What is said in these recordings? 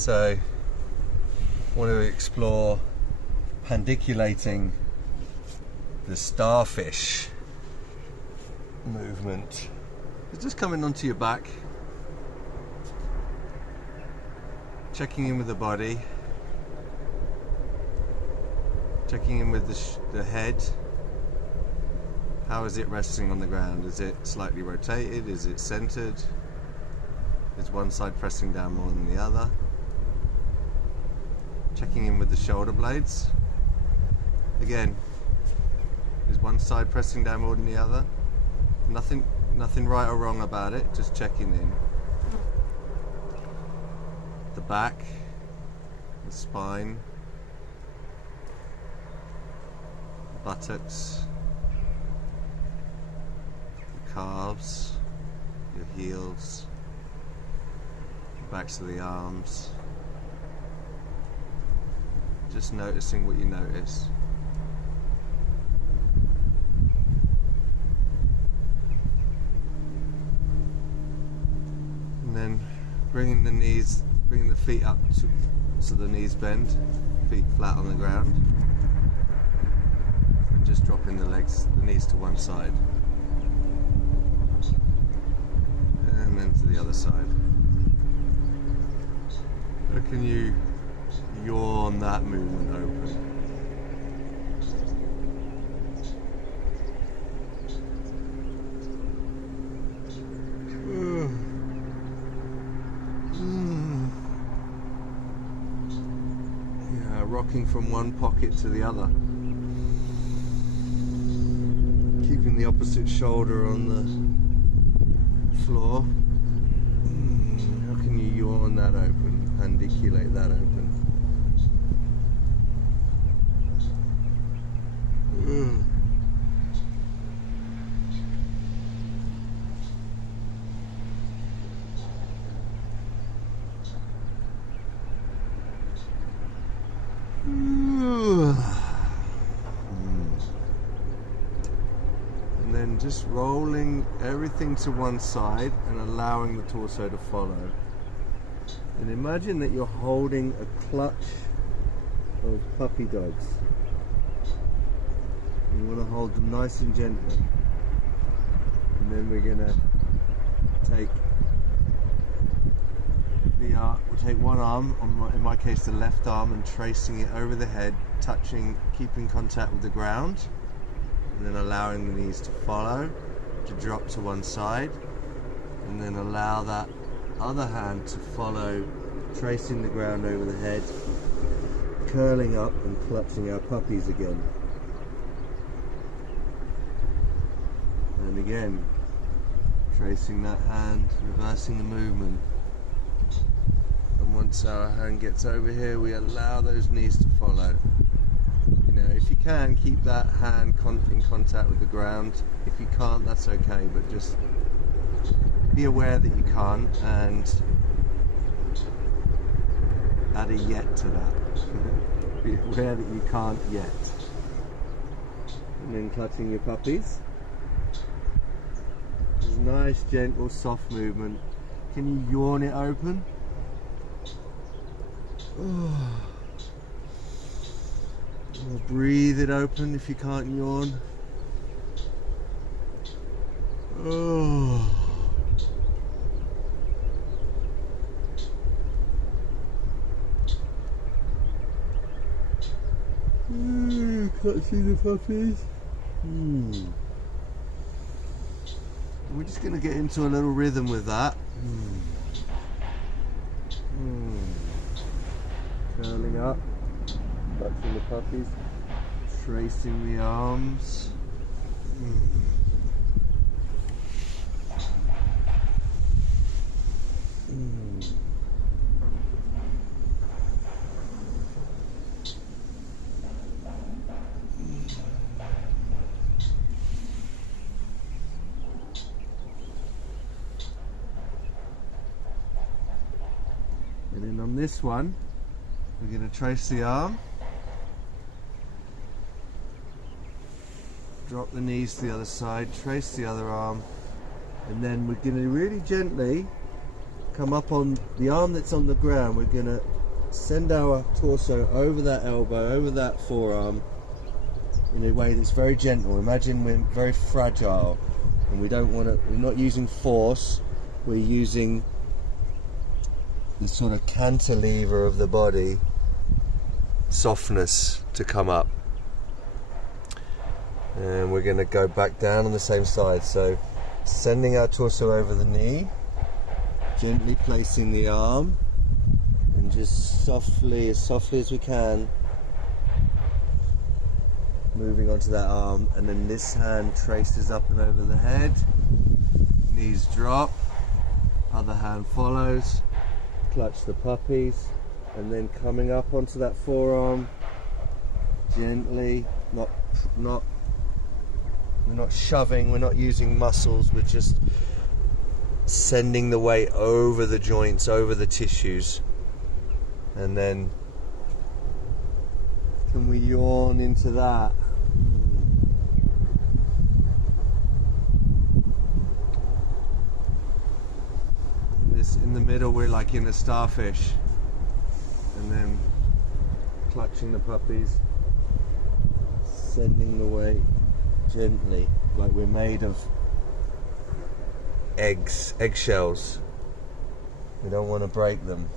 So I want to explore pandiculating the starfish movement. It's just coming onto your back, checking in with the body, checking in with the head. How is it resting on the ground? Is it slightly rotated? Is it centered? Is one side pressing down more than the other? Checking in with the shoulder blades. Again, is one side pressing down more than the other? Nothing right or wrong about it, just checking in. The back, the spine, buttocks, the calves, your heels, the backs of the arms. Just noticing what you notice. And then bringing the feet up so the knees bend, feet flat on the ground. And just dropping the knees to one side. And then to the other side. How can you yawn that movement open? Yeah, rocking from one pocket to the other. Keeping the opposite shoulder on the floor. How can you yawn that open? Pandiculate that open? And then just rolling everything to one side and allowing the torso to follow. And imagine that you're holding a clutch of puppy dogs. You want to hold them nice and gently. And then we're going to take we'll take one arm, in my case the left arm, and tracing it over the head, touching, keeping contact with the ground, and then allowing the knees to follow, to drop to one side, and then allow that other hand to follow, tracing the ground over the head, curling up and clutching our puppies again. And again, tracing that hand, reversing the movement. And once our hand gets over here, we allow those knees to follow. You know, if you can, keep that hand in contact with the ground. If you can't, that's okay, but just be aware that you can't, and add a yet to that. Be aware that you can't yet. And then clutching your puppies. Just nice, gentle, soft movement. Can you yawn it open? Or breathe it open if you can't yawn. Clutching the puppies. We're just going to get into a little rhythm with that. Curling up, clutching the puppies, tracing the arms. And then on this one, we're going to trace the arm, drop the knees to the other side, trace the other arm, and then we're going to really gently come up on the arm that's on the ground. We're going to send our torso over that elbow, over that forearm, in a way that's very gentle. Imagine we're very fragile, and we don't want to, we're not using force, we're using the sort of cantilever of the body, softness to come up. And we're going to go back down on the same side, so sending our torso over the knee, gently placing the arm, and just softly as we can, moving onto that arm, and then this hand traces up and over the head, knees drop, other hand follows, clutch the puppies, and then coming up onto that forearm, gently, we're not shoving, we're not using muscles, we're just sending the weight over the joints, over the tissues. And then can we yawn into that? In the middle we're like in a starfish, and then clutching the puppies, sending the weight gently, like we're made of eggshells. We don't want to break them.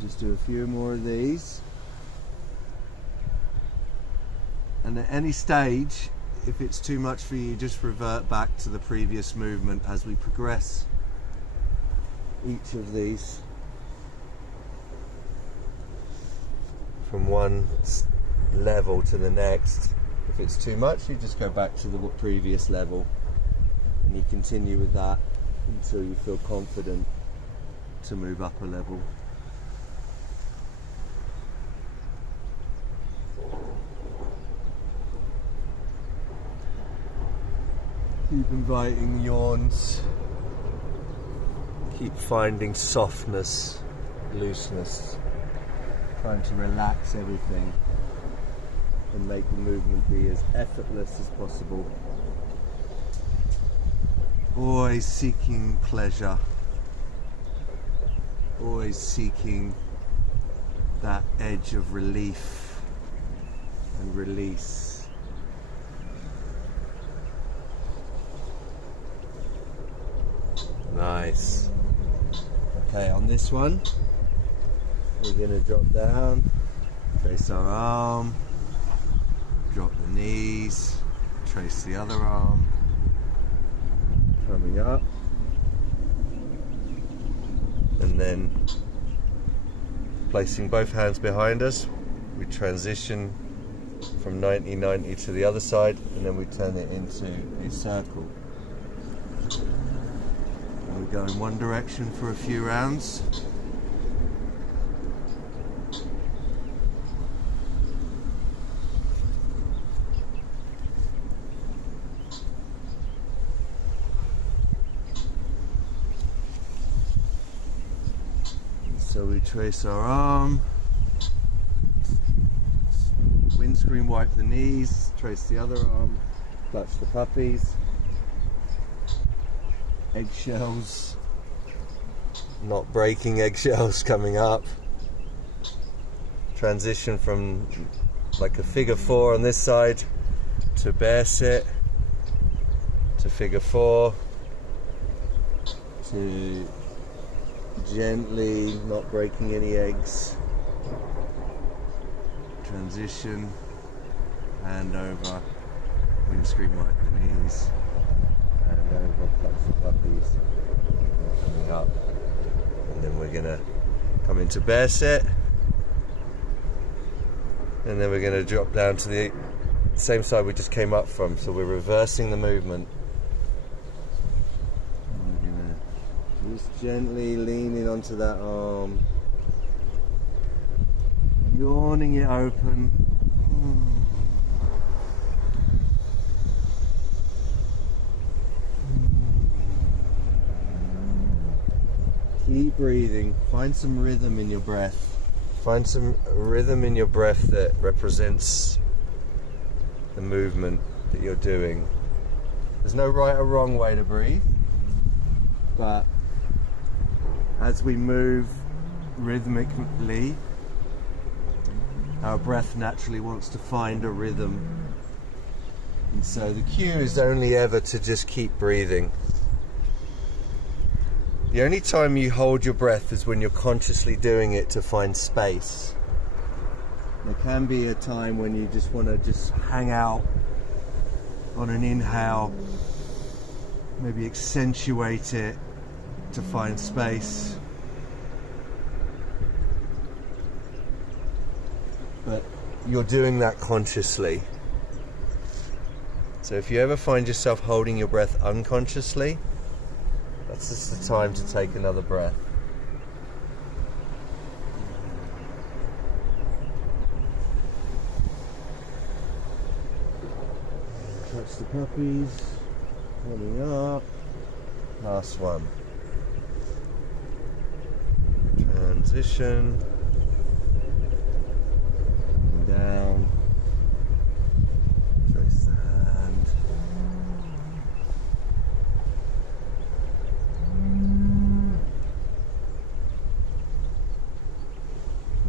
Just do a few more of these, and at any stage, if it's too much for you, just revert back to the previous movement as we progress each of these from one level to the next. If it's too much, you just go back to the previous level, and you continue with that until you feel confident to move up a level. Keep inviting yawns. Keep finding softness, looseness. Trying to relax everything and make the movement be as effortless as possible. Always seeking pleasure. Always seeking that edge of relief and release. Nice. Okay, on this one, we're going to drop down, trace our arm, drop the knees, trace the other arm, coming up, and then placing both hands behind us, we transition from 90-90 to the other side, and then we turn it into a circle. We go in one direction for a few rounds. So we trace our arm, windscreen wipe the knees, trace the other arm, clutch the puppies. Eggshells, not breaking eggshells coming up. Transition from like a figure 4 on this side to bear sit, to figure 4, to gently not breaking any eggs. Transition, hand over, windscreen wipe the knees. And over, clutch the puppies, coming up, and then we're gonna come into bear sit, and then we're gonna drop down to the same side we just came up from, so we're reversing the movement. And we're gonna just gently lean in onto that arm, yawning it open. Keep breathing. Find some rhythm in your breath. Find some rhythm in your breath that represents the movement that you're doing. There's no right or wrong way to breathe, but as we move rhythmically, our breath naturally wants to find a rhythm. And so the cue is only ever to just keep breathing. The only time you hold your breath is when you're consciously doing it to find space. There can be a time when you just want to just hang out on an inhale, maybe accentuate it to find space. But you're doing that consciously. So if you ever find yourself holding your breath unconsciously, that's just the time to take another breath. Touch the puppies, coming up. Last one. Transition. Coming down. Trace the hand.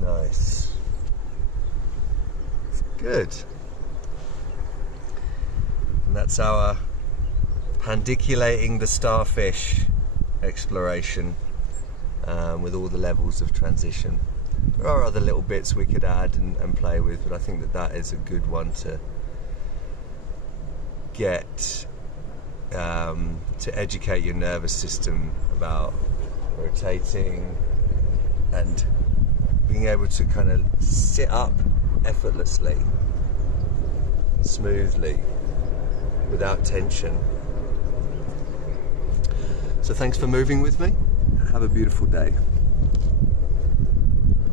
Nice. Good. And that's our Pandiculating the Starfish exploration with all the levels of transition. There are other little bits we could add and play with, but I think that is a good one to get to educate your nervous system about rotating and being able to kind of sit up effortlessly, smoothly, without tension. So thanks for moving with me. Have a beautiful day.